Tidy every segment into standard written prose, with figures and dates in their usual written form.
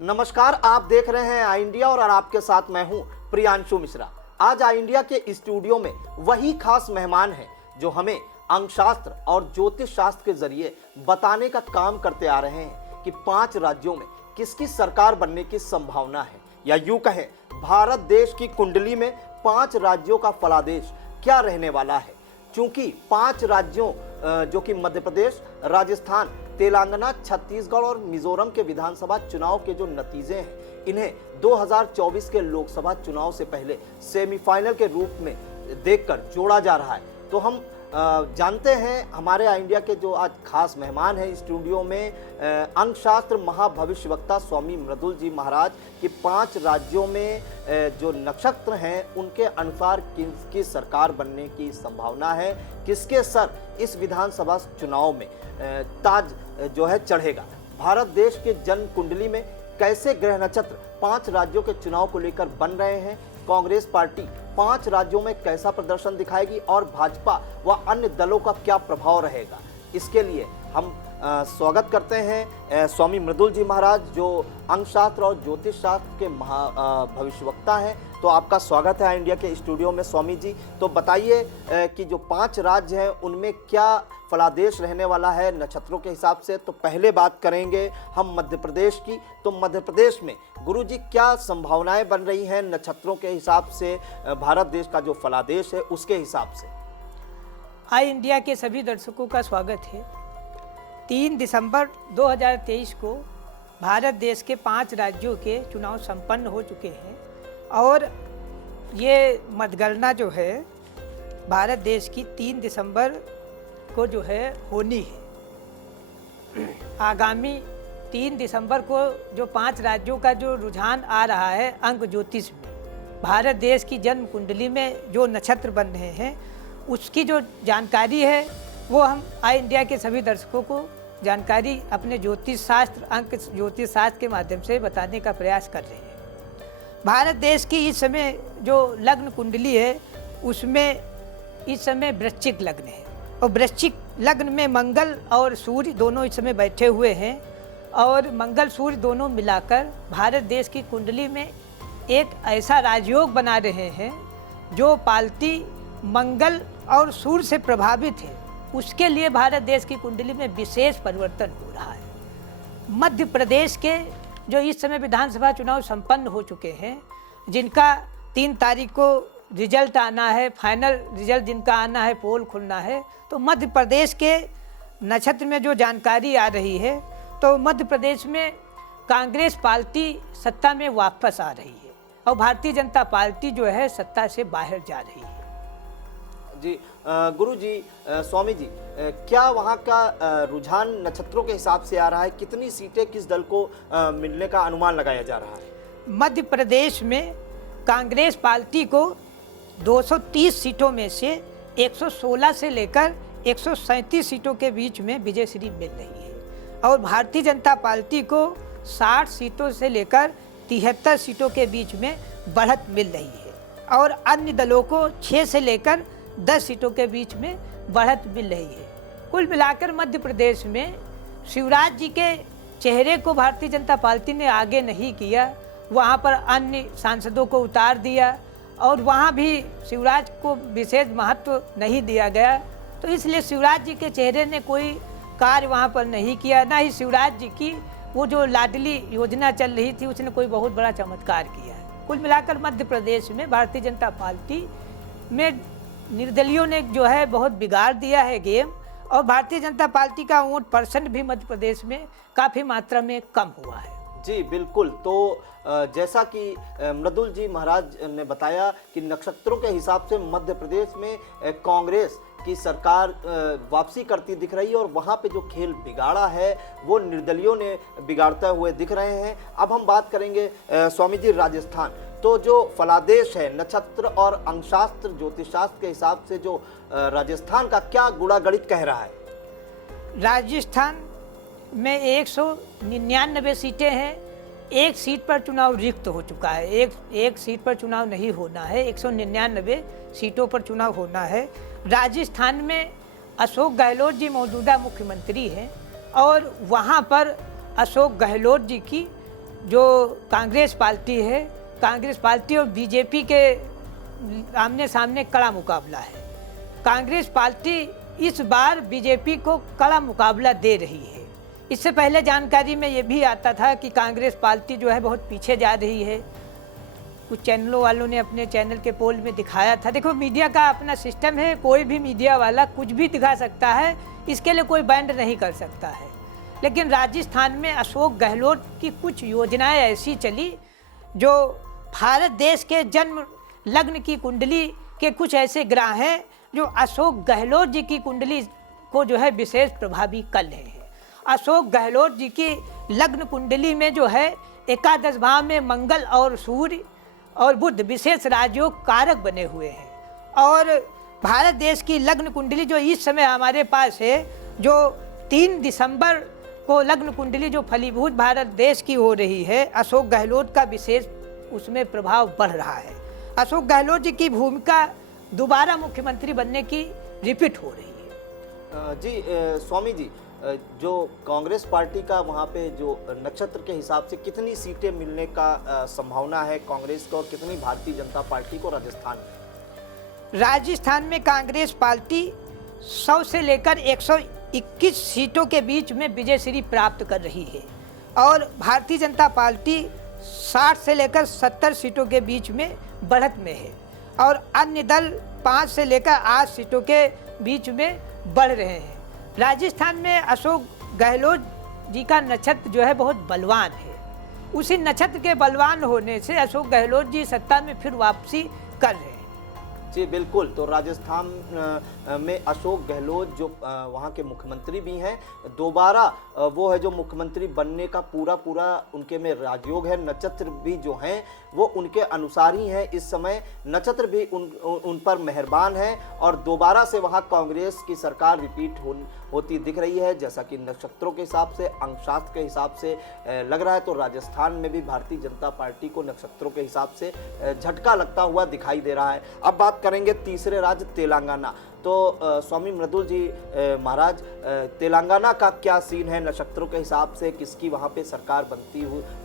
नमस्कार, आप देख रहे हैं आई इंडिया और आपके साथ मैं हूं प्रियांशु मिश्रा। आज आई इंडिया के स्टूडियो में वही खास मेहमान हैं जो हमें अंकशास्त्र और ज्योतिष शास्त्र के जरिए बताने का काम करते आ रहे हैं कि 5 राज्यों में किसकी सरकार बनने की संभावना है, या यूं कहें भारत देश की कुंडली में 5 राज्यों का फलादेश क्या रहने वाला है। चूंकि 5 राज्यों जो कि मध्य प्रदेश, राजस्थान, तेलंगाना, छत्तीसगढ़ और मिजोरम के विधानसभा चुनाव के जो नतीजे हैं, इन्हें 2024 के लोकसभा चुनाव से पहले सेमीफाइनल के रूप में देखकर जोड़ा जा रहा है। तो हम जानते हैं हमारे आई इंडिया के जो आज खास मेहमान हैं स्टूडियो में, अंकशास्त्र महाभविष्यवक्ता स्वामी मृदुल जी महाराज कि 5 राज्यों में जो नक्षत्र हैं उनके अनुसार किसकी सरकार बनने की संभावना है, किसके सर इस विधानसभा चुनाव में ताज जो है चढ़ेगा। भारत देश के जन्म कुंडली में कैसे ग्रह नक्षत्र 5 राज्यों के चुनाव को लेकर बन रहे हैं, कांग्रेस पार्टी 5 राज्यों में कैसा प्रदर्शन दिखाएगी और भाजपा व अन्य दलों का क्या प्रभाव रहेगा, इसके लिए हम स्वागत करते हैं स्वामी मृदुल जी महाराज जो अंकशास्त्र और ज्योतिष शास्त्र के भविष्यवक्ता हैं। तो आपका स्वागत है आई इंडिया के स्टूडियो में स्वामी जी। तो बताइए कि जो 5 राज्य हैं उनमें क्या फलादेश रहने वाला है नक्षत्रों के हिसाब से। तो पहले बात करेंगे हम मध्य प्रदेश की। तो मध्य प्रदेश में गुरु जी क्या संभावनाएं बन रही हैं नक्षत्रों के हिसाब से, भारत देश का जो फलादेश है उसके हिसाब से। आई इंडिया के सभी दर्शकों का स्वागत है। 3 दिसंबर 2023 को भारत देश के 5 राज्यों के चुनाव संपन्न हो चुके हैं और ये मतगणना जो है भारत देश की 3 दिसंबर को जो है होनी है। आगामी 3 दिसंबर को जो 5 राज्यों का जो रुझान आ रहा है अंक ज्योतिष में, भारत देश की जन्म कुंडली में जो नक्षत्र बन रहे हैं उसकी जो जानकारी है वो हम आई इंडिया के सभी दर्शकों को जानकारी अपने ज्योतिष शास्त्र, अंक ज्योतिष शास्त्र के माध्यम से बताने का प्रयास कर रहे हैं। भारत देश की इस समय जो लग्न कुंडली है उसमें इस समय वृश्चिक लग्न है और वृश्चिक लग्न में मंगल और सूर्य दोनों इस समय बैठे हुए हैं और मंगल सूर्य दोनों मिलाकर भारत देश की कुंडली में एक ऐसा राजयोग बना रहे हैं जो पालती मंगल और सूर्य से प्रभावित है। उसके लिए भारत देश की कुंडली में विशेष परिवर्तन हो रहा है। मध्य प्रदेश के जो इस समय विधानसभा चुनाव संपन्न हो चुके हैं, जिनका 3 तारीख को रिजल्ट आना है, फाइनल रिजल्ट जिनका आना है, पोल खुलना है, तो मध्य प्रदेश के नक्षत्र में जो जानकारी आ रही है तो मध्य प्रदेश में कांग्रेस पार्टी सत्ता में वापस आ रही है और भारतीय जनता पार्टी जो है सत्ता से बाहर जा रही है। जी गुरु जी, स्वामी जी, क्या वहाँ का रुझान नक्षत्रों के हिसाब से आ रहा है, कितनी सीटें किस दल को मिलने का अनुमान लगाया जा रहा है। मध्य प्रदेश में कांग्रेस पार्टी को 230 सीटों में से 116 से लेकर 137 सीटों के बीच में विजय श्री मिल रही है और भारतीय जनता पार्टी को 60 सीटों से लेकर 73 सीटों के बीच में बढ़त मिल रही है और अन्य दलों को 6 से लेकर 10 सीटों के बीच में बढ़त मिल रही है। कुल मिलाकर मध्य प्रदेश में शिवराज जी के चेहरे को भारतीय जनता पार्टी ने आगे नहीं किया, वहाँ पर अन्य सांसदों को उतार दिया और वहाँ भी शिवराज को विशेष महत्व नहीं दिया गया। तो इसलिए शिवराज जी के चेहरे ने कोई कार्य वहाँ पर नहीं किया, ना ही शिवराज जी की वो जो लाडली योजना चल रही थी उसने कोई बहुत बड़ा चमत्कार किया है। कुल मिलाकर मध्य प्रदेश में भारतीय जनता पार्टी में निर्दलियों ने जो है बहुत बिगाड़ दिया है गेम और भारतीय जनता पार्टी का वोट % भी मध्य प्रदेश में काफ़ी मात्रा में कम हुआ है। जी बिल्कुल। तो जैसा कि मृदुल जी महाराज ने बताया कि नक्षत्रों के हिसाब से मध्य प्रदेश में कांग्रेस की सरकार वापसी करती दिख रही है और वहाँ पे जो खेल बिगाड़ा है वो निर्दलियों ने बिगाड़ते हुए दिख रहे हैं। अब हम बात करेंगे स्वामी जी राजस्थान। तो जो फलादेश है नक्षत्र और अंकशास्त्र ज्योतिषशास्त्र के हिसाब से जो राजस्थान का क्या गुणागणित कह रहा है। राजस्थान में 199 सीटें हैं, 1 सीट पर चुनाव रिक्त हो चुका है, एक सीट पर चुनाव नहीं होना है, 199 सीटों पर चुनाव होना है। राजस्थान में अशोक गहलोत जी मौजूदा मुख्यमंत्री हैं और वहाँ पर अशोक गहलोत जी की जो कांग्रेस पार्टी है, कांग्रेस पार्टी और बीजेपी के आमने सामने कड़ा मुकाबला है। कांग्रेस पार्टी इस बार बीजेपी को कड़ा मुकाबला दे रही है। इससे पहले जानकारी में ये भी आता था कि कांग्रेस पार्टी जो है बहुत पीछे जा रही है। कुछ चैनलों वालों ने अपने चैनल के पोल में दिखाया था। देखो, मीडिया का अपना सिस्टम है, कोई भी मीडिया वाला कुछ भी दिखा सकता है, इसके लिए कोई बैंड नहीं कर सकता है। लेकिन राजस्थान में अशोक गहलोत की कुछ योजनाएं ऐसी चली जो भारत देश के जन्म लग्न की कुंडली के कुछ ऐसे ग्रह हैं जो अशोक गहलोत जी की कुंडली को जो है विशेष प्रभावी कर रहे हैं। अशोक गहलोत जी की लग्न कुंडली में जो है एकादश भाव में मंगल और सूर्य और बुध विशेष राजयोग कारक बने हुए हैं। और भारत देश की लग्न कुंडली जो इस समय हमारे पास है, जो 3 दिसंबर को लग्न कुंडली जो फलीभूत भारत देश की हो रही है, अशोक गहलोत का विशेष उसमें प्रभाव बढ़ रहा है। अशोक गहलोत जी की भूमिका दोबारा मुख्यमंत्री बनने की रिपीट हो रही है। जी स्वामी जी, जो कांग्रेस पार्टी का वहाँ पे जो नक्षत्र के हिसाब से कितनी सीटें मिलने का संभावना है कांग्रेस को, और कितनी भारतीय जनता पार्टी को राजस्थान में? राजस्थान में कांग्रेस पार्टी 100 से लेकर 121 सीटों के बीच में विजयश्री प्राप्त कर रही है और भारतीय जनता पार्टी 60 से लेकर 70 सीटों के बीच में बढ़त में है और अन्य दल 5 से लेकर 8 सीटों के बीच में बढ़ रहे हैं। राजस्थान में अशोक गहलोत जी का नक्षत्र जो है बहुत बलवान है। उसी नक्षत्र के बलवान होने से अशोक गहलोत जी सत्ता में फिर वापसी कर रहे हैं। जी बिल्कुल, तो राजस्थान में अशोक गहलोत जो वहाँ के मुख्यमंत्री भी हैं, दोबारा वो है जो मुख्यमंत्री बनने का पूरा उनके में राजयोग है। नक्षत्र भी जो हैं वो उनके अनुसार ही हैं। इस समय नक्षत्र भी उन पर मेहरबान है और दोबारा से वहाँ कांग्रेस की सरकार रिपीट होती दिख रही है। जैसा कि नक्षत्रों के हिसाब से, अंकशास्त्र के हिसाब से लग रहा है, तो राजस्थान में भी भारतीय जनता पार्टी को नक्षत्रों के हिसाब से झटका लगता हुआ दिखाई दे रहा है। अब बात करेंगे तीसरे राज्य तेलंगाना। तो स्वामी मृदुल जी महाराज, तेलंगाना का क्या सीन है नक्षत्रों के हिसाब से? किसकी वहाँ पे सरकार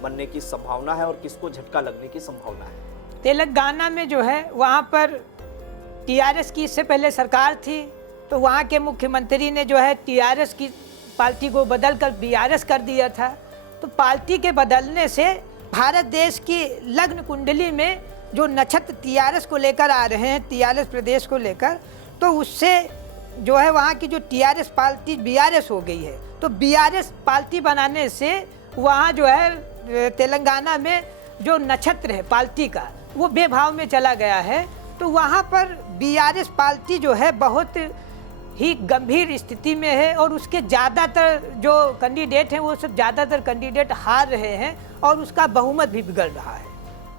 बनने की संभावना है और किसको झटका लगने की संभावना है? तेलंगाना में जो है वहाँ पर टीआरएस की इससे पहले सरकार थी, तो वहाँ के मुख्यमंत्री ने जो है टीआरएस की पार्टी को बदल कर बीआरएस कर दिया था। तो पार्टी के बदलने से भारत देश की लग्न कुंडली में जो नक्षत्र टीआरएस को लेकर आ रहे हैं, टीआरएस प्रदेश को लेकर, तो उससे जो है वहाँ की जो टीआरएस पार्टी बीआरएस हो गई है। तो बीआरएस पार्टी बनाने से वहाँ जो है तेलंगाना में जो नक्षत्र है पार्टी का वो बेभाव में चला गया है। तो वहाँ पर बीआरएस पार्टी जो है बहुत ही गंभीर स्थिति में है और उसके ज़्यादातर जो कैंडिडेट हैं वो सब ज़्यादातर कैंडिडेट हार रहे हैं और उसका बहुमत भी बिगड़ रहा है।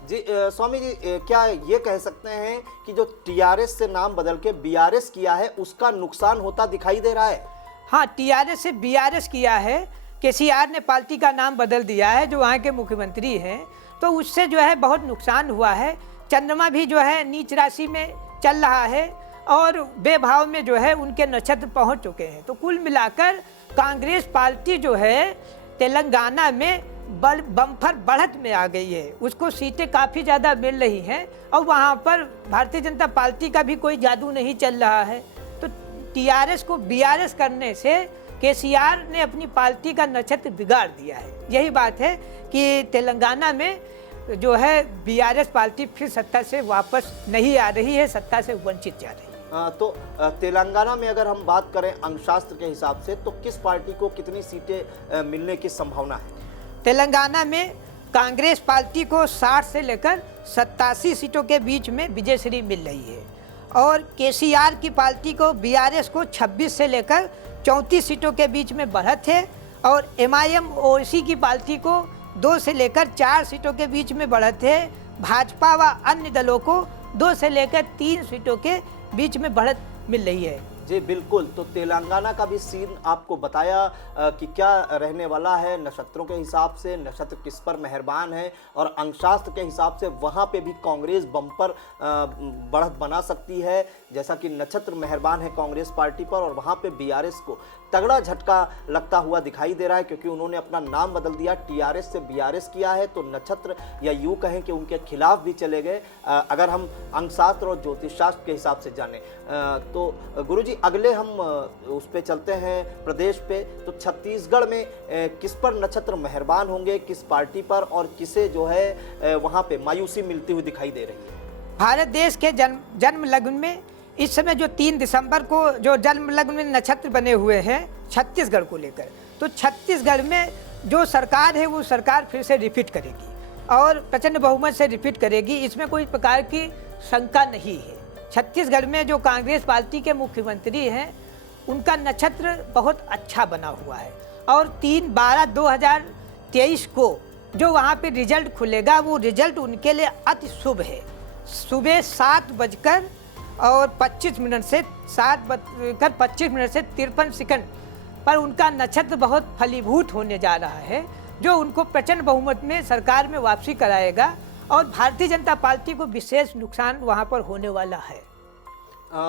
जी स्वामी जी, क्या ये कह सकते हैं कि जो टीआरएस से नाम बदल के बीआरएस किया है उसका नुकसान होता दिखाई दे रहा है? हाँ, टीआरएस से बीआरएस किया है। केसीआर ने पार्टी का नाम बदल दिया है, जो वहाँ के मुख्यमंत्री हैं, तो उससे जो है बहुत नुकसान हुआ है। चंद्रमा भी जो है नीच राशि में चल रहा है और बेभाव में जो है उनके नक्षत्र पहुँच चुके हैं। तो कुल मिलाकर कांग्रेस पार्टी जो है तेलंगाना में बम्पर बढ़त में आ गई है। उसको सीटें काफ़ी ज़्यादा मिल रही हैं और वहाँ पर भारतीय जनता पार्टी का भी कोई जादू नहीं चल रहा है। तो टीआरएस को बीआरएस करने से केसीआर ने अपनी पार्टी का नक्षत्र बिगाड़ दिया है। यही बात है कि तेलंगाना में जो है बीआरएस पार्टी फिर सत्ता से वापस नहीं आ रही है, सत्ता से वंचित जा रही है। तो तेलंगाना में अगर हम बात करें अंकशास्त्र के हिसाब से, तो किस पार्टी को कितनी सीटें मिलने की संभावना है? तेलंगाना में कांग्रेस पार्टी को 60 से लेकर 87 सीटों के बीच में विजयश्री मिल रही है और केसीआर की पार्टी को बीआरएस को 26 से लेकर 34 सीटों के बीच में बढ़त है और एमआईएम ओवैसी की पार्टी को 2 से लेकर 4 सीटों के बीच में बढ़त है। भाजपा व अन्य दलों को 2 से लेकर 3 सीटों के बीच में बढ़त मिल रही है। जी बिल्कुल, तो तेलंगाना का भी सीन आपको बताया कि क्या रहने वाला है नक्षत्रों के हिसाब से, नक्षत्र किस पर मेहरबान है, और अंकशास्त्र के हिसाब से वहाँ पे भी कांग्रेस बम्पर बढ़त बना सकती है। जैसा कि नक्षत्र मेहरबान है कांग्रेस पार्टी पर और वहाँ पे बीआरएस को तगड़ा झटका लगता हुआ दिखाई दे रहा है, क्योंकि उन्होंने अपना नाम बदल दिया, टीआरएस से बीआरएस किया है। तो नक्षत्र या यूँ कहें कि उनके खिलाफ भी चले गए। अगर हम अंकशास्त्र और ज्योतिष शास्त्र के हिसाब से जाने तो गुरुजी अगले हम उस पे चलते हैं प्रदेश पे। तो छत्तीसगढ़ में किस पर नक्षत्र मेहरबान होंगे, किस पार्टी पर, और किसे जो है वहाँ पे मायूसी मिलती हुई दिखाई दे रही है? भारत देश के जन्म लग्न में इस समय जो 3 दिसंबर को जो जन्म लग्न में नक्षत्र बने हुए हैं छत्तीसगढ़ को लेकर, तो छत्तीसगढ़ में जो सरकार है वो सरकार फिर से रिपीट करेगी और प्रचंड बहुमत से रिपीट करेगी, इसमें कोई प्रकार की शंका नहीं है। छत्तीसगढ़ में जो कांग्रेस पार्टी के मुख्यमंत्री हैं उनका नक्षत्र बहुत अच्छा बना हुआ है और 3/12/2023 को जो वहाँ पे रिजल्ट खुलेगा वो रिजल्ट उनके लिए अति शुभ है। सुबह 7:25 से 53 पर उनका नक्षत्र बहुत फलीभूत होने जा रहा है, जो उनको प्रचंड बहुमत में सरकार में वापसी कराएगा और भारतीय जनता पार्टी को विशेष नुकसान वहां पर होने वाला है।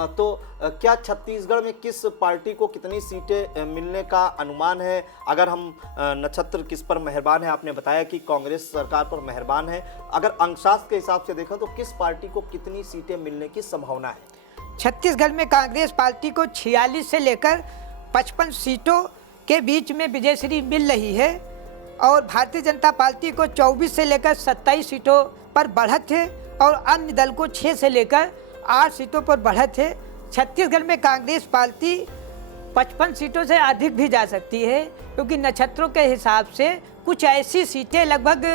तो क्या छत्तीसगढ़ में किस पार्टी को कितनी सीटें मिलने का अनुमान है? अगर हम नक्षत्र किस पर मेहरबान है, आपने बताया कि कांग्रेस सरकार पर मेहरबान है, अगर अंकशास्त्र के हिसाब से देखें तो किस पार्टी को कितनी सीटें मिलने की संभावना है? छत्तीसगढ़ में कांग्रेस पार्टी को 46 से लेकर 55 सीटों के बीच में विजयश्री मिल रही है और भारतीय जनता पार्टी को 24 से लेकर 27 सीटों पर बढ़त है और अन्य दल को 6 से लेकर 8 सीटों पर बढ़त है। छत्तीसगढ़ में कांग्रेस पार्टी 55 सीटों से अधिक भी जा सकती है, क्योंकि नक्षत्रों के हिसाब से कुछ ऐसी सीटें लगभग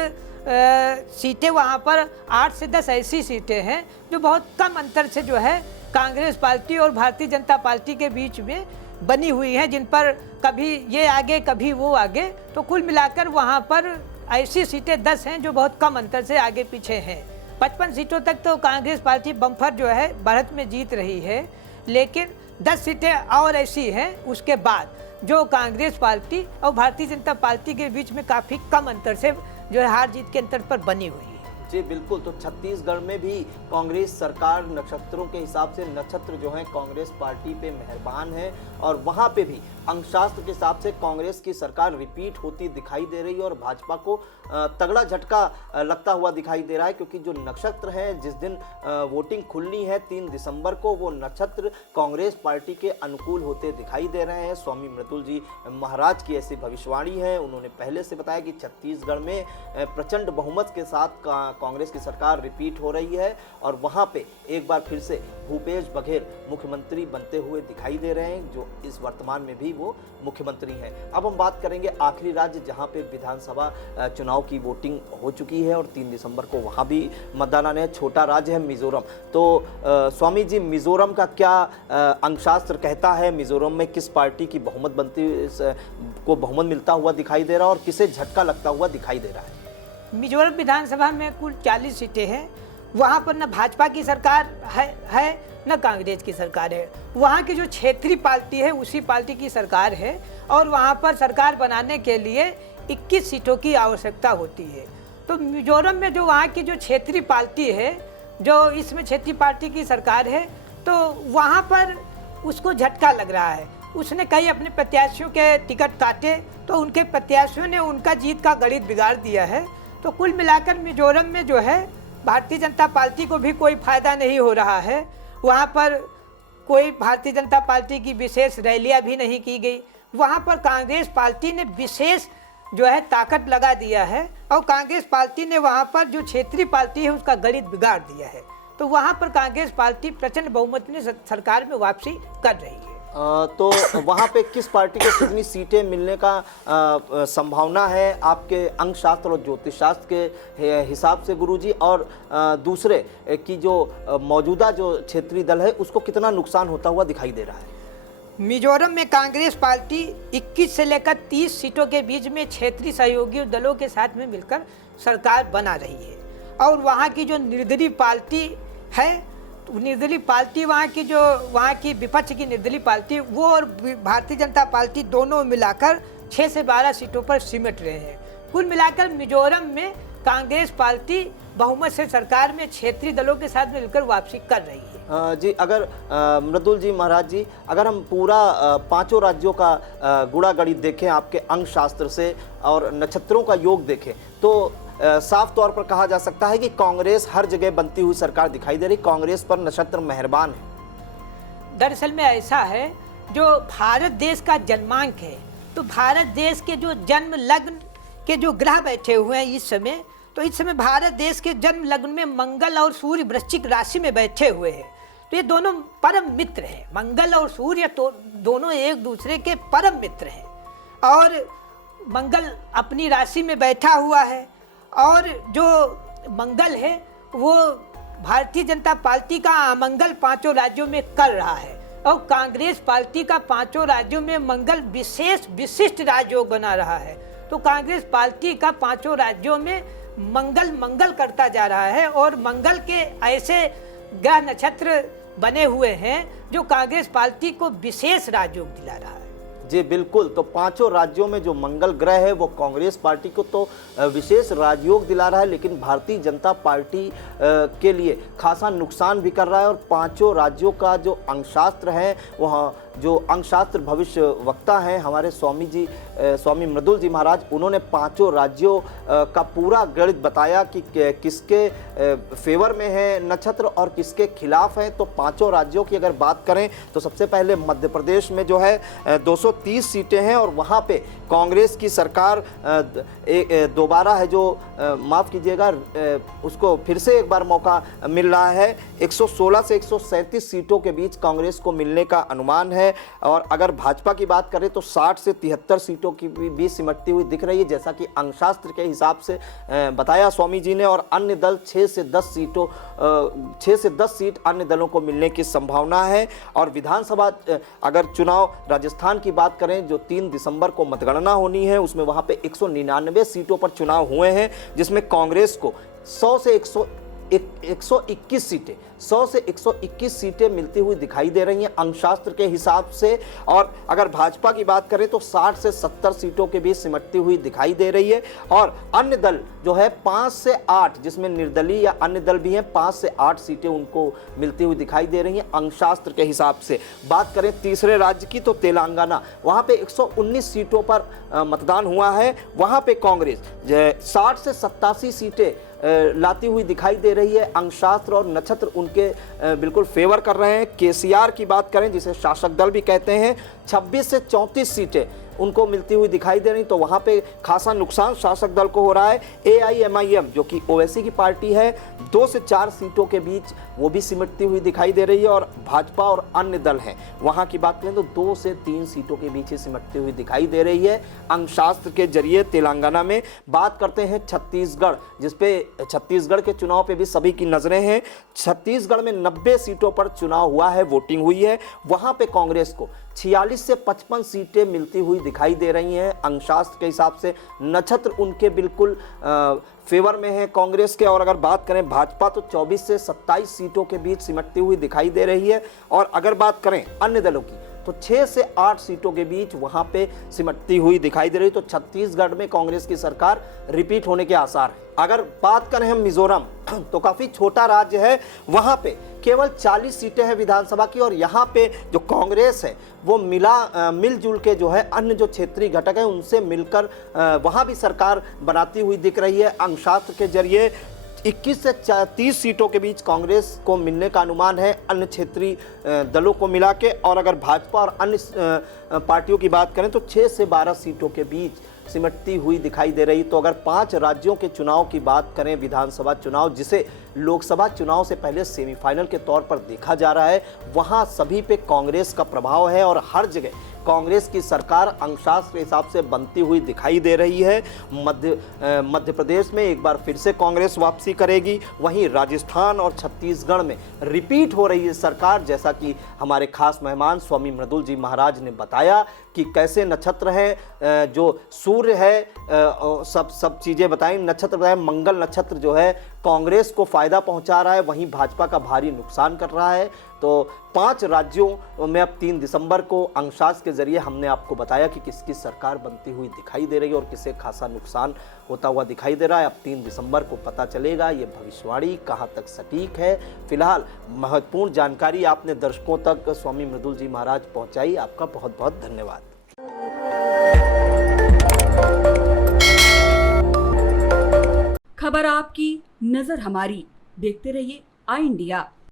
सीटें वहाँ पर 8 से 10 ऐसी सीटें हैं जो बहुत कम अंतर से जो है कांग्रेस पार्टी और भारतीय जनता पार्टी के बीच में बनी हुई हैं, जिन पर कभी ये आगे कभी वो आगे, तो कुल मिलाकर वहाँ पर ऐसी सीटें 10 हैं जो बहुत कम अंतर से आगे पीछे हैं। 55 सीटों तक तो कांग्रेस पार्टी बम्पर जो है बढ़त में जीत रही है, लेकिन 10 सीटें और ऐसी हैं उसके बाद जो कांग्रेस पार्टी और भारतीय जनता पार्टी के बीच में काफ़ी कम अंतर से जो है हार जीत के अंतर पर बनी हुई है। जी बिल्कुल। तो छत्तीसगढ़ में भी कांग्रेस सरकार नक्षत्रों के हिसाब से नक्षत्र जो है कांग्रेस पार्टी पे मेहरबान है और वहाँ पे भी अंकशास्त्र के हिसाब से कांग्रेस की सरकार रिपीट होती दिखाई दे रही है और भाजपा को तगड़ा झटका लगता हुआ दिखाई दे रहा है, क्योंकि जो नक्षत्र है जिस दिन वोटिंग खुलनी है 3 दिसंबर को, वो नक्षत्र कांग्रेस पार्टी के अनुकूल होते दिखाई दे रहे हैं। स्वामी मृदुल जी महाराज की ऐसी भविष्यवाणी है। उन्होंने पहले से बताया कि छत्तीसगढ़ में प्रचंड बहुमत के साथ कांग्रेस की सरकार रिपीट हो रही है और वहाँ पे एक बार फिर से भूपेश बघेल मुख्यमंत्री बनते हुए दिखाई दे रहे हैं, जो इस वर्तमान में भी वो मुख्यमंत्री हैं। अब हम बात करेंगे आखिरी राज्य जहाँ पे विधानसभा चुनाव की वोटिंग हो चुकी है और 3 दिसंबर को वहाँ भी मतदान है। छोटा राज्य है मिजोरम। तो स्वामी जी, मिजोरम का क्या अंकशास्त्र कहता है? मिजोरम में किस पार्टी की बहुमत बहुमत मिलता हुआ दिखाई दे रहा है और किसे झटका लगता हुआ दिखाई दे रहा है? मिजोरम विधानसभा में कुल 40 सीटें हैं। वहाँ पर न भाजपा की सरकार है न कांग्रेस की सरकार है। वहाँ की जो क्षेत्रीय पार्टी है उसी पार्टी की सरकार है और वहाँ पर सरकार बनाने के लिए 21 सीटों की आवश्यकता होती है। तो मिजोरम में जो वहाँ की जो क्षेत्रीय पार्टी है, जो इसमें क्षेत्रीय पार्टी की सरकार है, तो वहाँ पर उसको झटका लग रहा है। उसने कई अपने प्रत्याशियों के टिकट काटे तो उनके प्रत्याशियों ने उनका जीत का गणित बिगाड़ दिया है। तो कुल मिलाकर मिजोरम में जो है भारतीय जनता पार्टी को भी कोई फायदा नहीं हो रहा है। वहाँ पर कोई भारतीय जनता पार्टी की विशेष रैलियाँ भी नहीं की गई। वहाँ पर कांग्रेस पार्टी ने विशेष जो है ताकत लगा दिया है और कांग्रेस पार्टी ने वहाँ पर जो क्षेत्रीय पार्टी है उसका गणित बिगाड़ दिया है। तो वहाँ पर कांग्रेस पार्टी प्रचंड बहुमत में सरकार में वापसी कर रही है। तो वहाँ पे किस पार्टी को कितनी सीटें मिलने का संभावना है आपके अंकशास्त्र और ज्योतिष शास्त्र के हिसाब से गुरुजी? और दूसरे की जो मौजूदा जो क्षेत्रीय दल है उसको कितना नुकसान होता हुआ दिखाई दे रहा है? मिजोरम में कांग्रेस पार्टी 21 से लेकर 30 सीटों के बीच में क्षेत्रीय सहयोगी दलों के साथ में मिलकर सरकार बना रही है और वहाँ की जो निर्दलीय पार्टी है, निर्दलीय पार्टी वहाँ की विपक्ष की निर्दलीय पार्टी वो और भारतीय जनता पार्टी दोनों मिलाकर 6 से 12 सीटों पर सिमट रहे हैं। कुल मिलाकर मिजोरम में कांग्रेस पार्टी बहुमत से सरकार में क्षेत्रीय दलों के साथ मिलकर वापसी कर रही है। जी, अगर मृदुल जी महाराज जी, अगर हम पूरा पांचों राज्यों का गुणा गणित देखें आपके अंक शास्त्र से और नक्षत्रों का योग देखें तो साफ तौर पर कहा जा सकता है कि कांग्रेस हर जगह बनती हुई सरकार दिखाई दे रही, कांग्रेस पर नक्षत्र मेहरबान है। दरअसल में ऐसा है, जो भारत देश का जन्मांक है, तो भारत देश के जो जन्म लग्न के जो ग्रह बैठे हुए हैं इस समय, तो इस समय भारत देश के जन्म लग्न में मंगल और सूर्य वृश्चिक राशि में बैठे हुए हैं। तो ये दोनों परम मित्र हैं, मंगल और सूर्य तो दोनों एक दूसरे के परम मित्र हैं। और मंगल अपनी राशि में बैठा हुआ है और जो मंगल है वो भारतीय जनता पार्टी का अमंगल पांचों राज्यों में कर रहा है और कांग्रेस पार्टी का पांचों राज्यों में मंगल विशेष विशिष्ट राजयोग बना रहा है। तो कांग्रेस पार्टी का पांचों राज्यों में मंगल मंगल करता जा रहा है और मंगल के ऐसे ग्रह नक्षत्र बने हुए हैं जो कांग्रेस पार्टी को विशेष राजयोग दिला रहा है। जी बिल्कुल, तो पांचों राज्यों में जो मंगल ग्रह है वो कांग्रेस पार्टी को तो विशेष राजयोग दिला रहा है, लेकिन भारतीय जनता पार्टी के लिए खासा नुकसान भी कर रहा है। और पांचों राज्यों का जो अंकशास्त्र है, वह जो अंकशास्त्र भविष्य वक्ता हैं हमारे स्वामी मृदुल जी महाराज, उन्होंने पांचों राज्यों का पूरा गणित बताया कि किसके फेवर में है नक्षत्र और किसके खिलाफ है। तो पांचों राज्यों की अगर बात करें तो सबसे पहले मध्य प्रदेश में जो है 230 सीटें हैं और वहाँ पे कांग्रेस की सरकार दोबारा है, जो माफ़ कीजिएगा उसको फिर से एक बार मौका मिल रहा है। 116 से 137 सीटों के बीच कांग्रेस को मिलने का अनुमान है। और अगर भाजपा की बात करें तो 60 से 73 सीटों की भी सिमटती हुई दिख रही है, जैसा कि अंकशास्त्र के हिसाब से बताया स्वामी जी ने। और अन्य दल 6 से 10 सीट अन्य दलों को मिलने की संभावना है। और विधानसभा अगर चुनाव राजस्थान की बात करें जो 3 दिसंबर को मतगणना होनी है, उसमें वहां पे 199 सीटों पर चुनाव हुए हैं, जिसमें कांग्रेस को 100 से 121 सीटें 100 से 121 सीटें मिलती हुई दिखाई दे रही हैं अंकशास्त्र के हिसाब से। और अगर भाजपा की बात करें तो 60 से 70 सीटों के बीच सिमटती हुई दिखाई दे रही है। और अन्य दल जो है 5 से 8, जिसमें निर्दलीय या अन्य दल भी हैं, 5 से 8 सीटें उनको मिलती हुई दिखाई दे रही हैं अंकशास्त्र के हिसाब से। बात करें तीसरे राज्य की तो तेलंगाना, वहाँ पे 119 सीटों पर मतदान हुआ है। वहाँ पे कांग्रेस 60 से 87 सीटें लाती हुई दिखाई दे रही है। अंकशास्त्र और नक्षत्र उनके बिल्कुल फेवर कर रहे हैं। केसीआर की बात करें जिसे शासक दल भी कहते हैं, 26 से 34 सीटें उनको मिलती हुई दिखाई दे रही, तो वहाँ पे खासा नुकसान शासक दल को हो रहा है। AIMIM जो कि ओवैसी की पार्टी है, 2 से 4 सीटों के बीच वो भी सिमटती हुई दिखाई दे रही है। और भाजपा और अन्य दल हैं, वहाँ की बात करें तो 2 से 3 सीटों के बीच ही सिमटती हुई दिखाई दे रही है अंकशास्त्र के जरिए तेलंगाना में। बात करते हैं छत्तीसगढ़, जिसपे छत्तीसगढ़ के चुनाव पे भी सभी की नजरें हैं। छत्तीसगढ़ में 90 सीटों पर चुनाव हुआ है, वोटिंग हुई है। वहाँ पे कांग्रेस को 46 से 55 सीटें मिलती हुई दिखाई दे रही हैं अंकशास्त्र के हिसाब से। नक्षत्र उनके बिल्कुल फेवर में है कांग्रेस के। और अगर बात करें भाजपा तो 24 से 27 सीटों के बीच सिमटती हुई दिखाई दे रही है। और अगर बात करें अन्य दलों की तो 6 से 8 सीटों के बीच वहां पे सिमटती हुई दिखाई दे रही। तो छत्तीसगढ़ में कांग्रेस की सरकार रिपीट होने के आसार हैं। अगर बात करें हम मिजोरम तो काफी छोटा राज्य है, वहां पे केवल 40 सीटें हैं विधानसभा की। और यहाँ पे जो कांग्रेस है वो मिलजुल के जो है अन्य जो क्षेत्रीय घटक है उनसे मिलकर वहां भी सरकार बनाती हुई दिख रही है। अंकशास्त्र के जरिए 21 से 30 सीटों के बीच कांग्रेस को मिलने का अनुमान है अन्य क्षेत्रीय दलों को मिला के। और अगर भाजपा और अन्य पार्टियों की बात करें तो 6 से 12 सीटों के बीच सिमटती हुई दिखाई दे रही। तो अगर 5 राज्यों के चुनाव की बात करें, विधानसभा चुनाव जिसे लोकसभा चुनाव से पहले सेमीफाइनल के तौर पर देखा जा रहा है, वहां सभी पे कांग्रेस का प्रभाव है और हर जगह कांग्रेस की सरकार अंकशास्त्र के हिसाब से बनती हुई दिखाई दे रही है। मध्य प्रदेश में एक बार फिर से कांग्रेस वापसी करेगी, वहीं राजस्थान और छत्तीसगढ़ में रिपीट हो रही है सरकार, जैसा कि हमारे खास मेहमान स्वामी मृदुल जी महाराज ने बताया कि कैसे नक्षत्र है, जो सूर्य है, सब चीज़ें बताई। नक्षत्र बताए, मंगल नक्षत्र जो है कांग्रेस को फायदा पहुंचा रहा है, वहीं भाजपा का भारी नुकसान कर रहा है। तो 5 राज्यों में अब 3 दिसंबर को अंशास के जरिए हमने आपको बताया कि किसकी सरकार बनती हुई दिखाई दे रही है और किसे खासा नुकसान होता हुआ दिखाई दे रहा है। अब 3 दिसंबर को पता चलेगा ये भविष्यवाणी कहां तक सटीक है। फिलहाल महत्वपूर्ण जानकारी आपने दर्शकों तक स्वामी मृदुल जी महाराज पहुंचाई, आपका बहुत बहुत धन्यवाद। खबर आपकी, नजर हमारी। देखते रहिए आई इंडिया।